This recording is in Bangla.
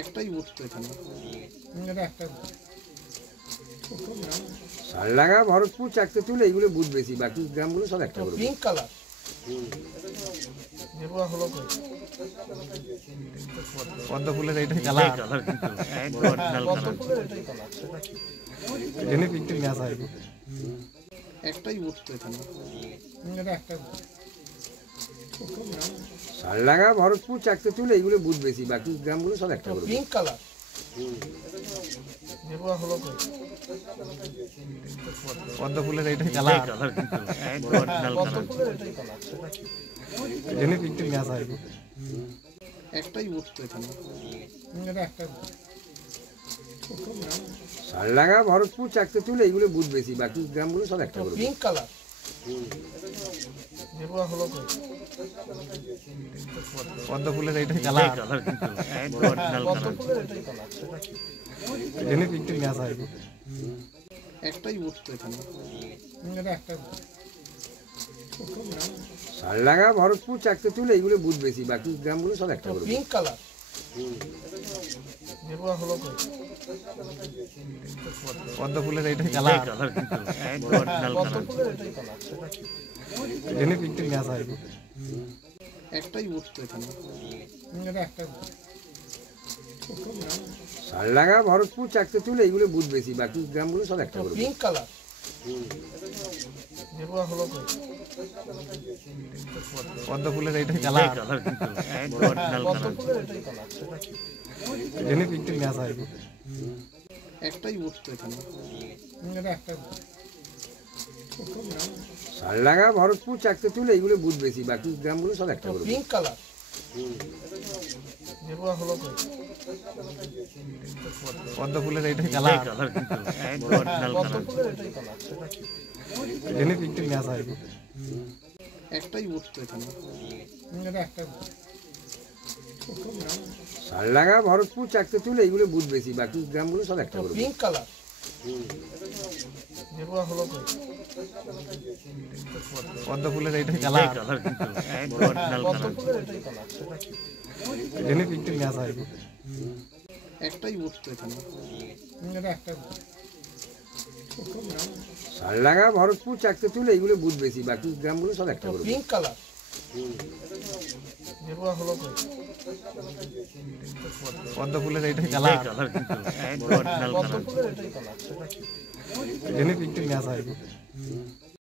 একটাই উঠতো এখানে। শালডাঙ্গা, ভরতপুর, চাকতেতুল এইগুলো বুথ বেশি, বাকি গ্রামগুলো সব একটা করে। পিঙ্ক কালার পদ্ম ফুলের এইটাই কালার, পদ্ম ফুলের এটাই কালার। এখানে পিঙ্ক গাছ হয়। একটাই উঠতো এখানে। শালডাঙ্গা, ভরতপুর, চাকতেতুল এইগুলো বুথ বেশি, বাকি গ্রামগুলো সব একটা করে। পিঙ্ক কালার পদ্ম ফুলের এইটাই কালার, পদ্ম ফুলের এটাই কালার। এখানে পিঙ্ক গাছ হয়। একটাই উঠতো এখানে। শালডাঙ্গা, ভরতপুর, চাকতেতুল এইগুলো বুথ বেশি, বাকি গ্রামগুলো সব একটা করে। পিঙ্ক কালার পদ্ম ফুলের এইটাই কালার, পদ্ম ফুলের এটাই কালার। এখানে পিঙ্ক গাছ হয়। একটাই উঠতো এখানে। শালডাঙ্গা, ভরতপুর, চাকতেতুল এইগুলো বুথ বেশি, বাকি গ্রামগুলো সব একটা করে। পিঙ্ক কালার পদ্ম ফুলের এইটাই কালার, পদ্ম ফুলের এটাই কালার। এখানে পিঙ্ক গাছ হয়। একটাই উঠতো এখানে। শালডাঙ্গা, ভরতপুর, চাকতেতুল এইগুলো বুথ বেশি, বাকি গ্রামগুলো সব একটা করে। পিঙ্ক কালার পদ্ম ফুলের এইটাই কালার, পদ্ম ফুলের এটাই কালার। এখানে পিঙ্ক গাছ হয়। একটাই উঠতো এখানে। শালডাঙ্গা, ভরতপুর, চাকতেতুল এইগুলো বুথ বেশি, বাকি গ্রামগুলো সব একটা করে। পিঙ্ক কালার পদ্ম ফুলের এইটাই কালার, পদ্ম ফুলের এটাই কালার। এখানে পিঙ্ক গাছ হয়। একটাই উঠতো এখানে। শালডাঙ্গা, ভরতপুর, চাকতেতুল এইগুলো বুথ বেশি, বাকি গ্রামগুলো সব একটা করে। পিঙ্ক কালার পদ্ম ফুলের এইটাই কালার, পদ্ম ফুলের এটাই কালার। এখানে পিঙ্ক গাছ হয়। একটাই উঠতো এখানে। শালডাঙ্গা, ভরতপুর, চাকতেতুল এইগুলো বুথ বেশি, বাকি গ্রামগুলো সব একটা করে। পিঙ্ক কালার পদ্ম ফুলের এইটাই কালার, পদ্ম ফুলের এটাই কালার। এখানে পিঙ্ক গাছ হয়।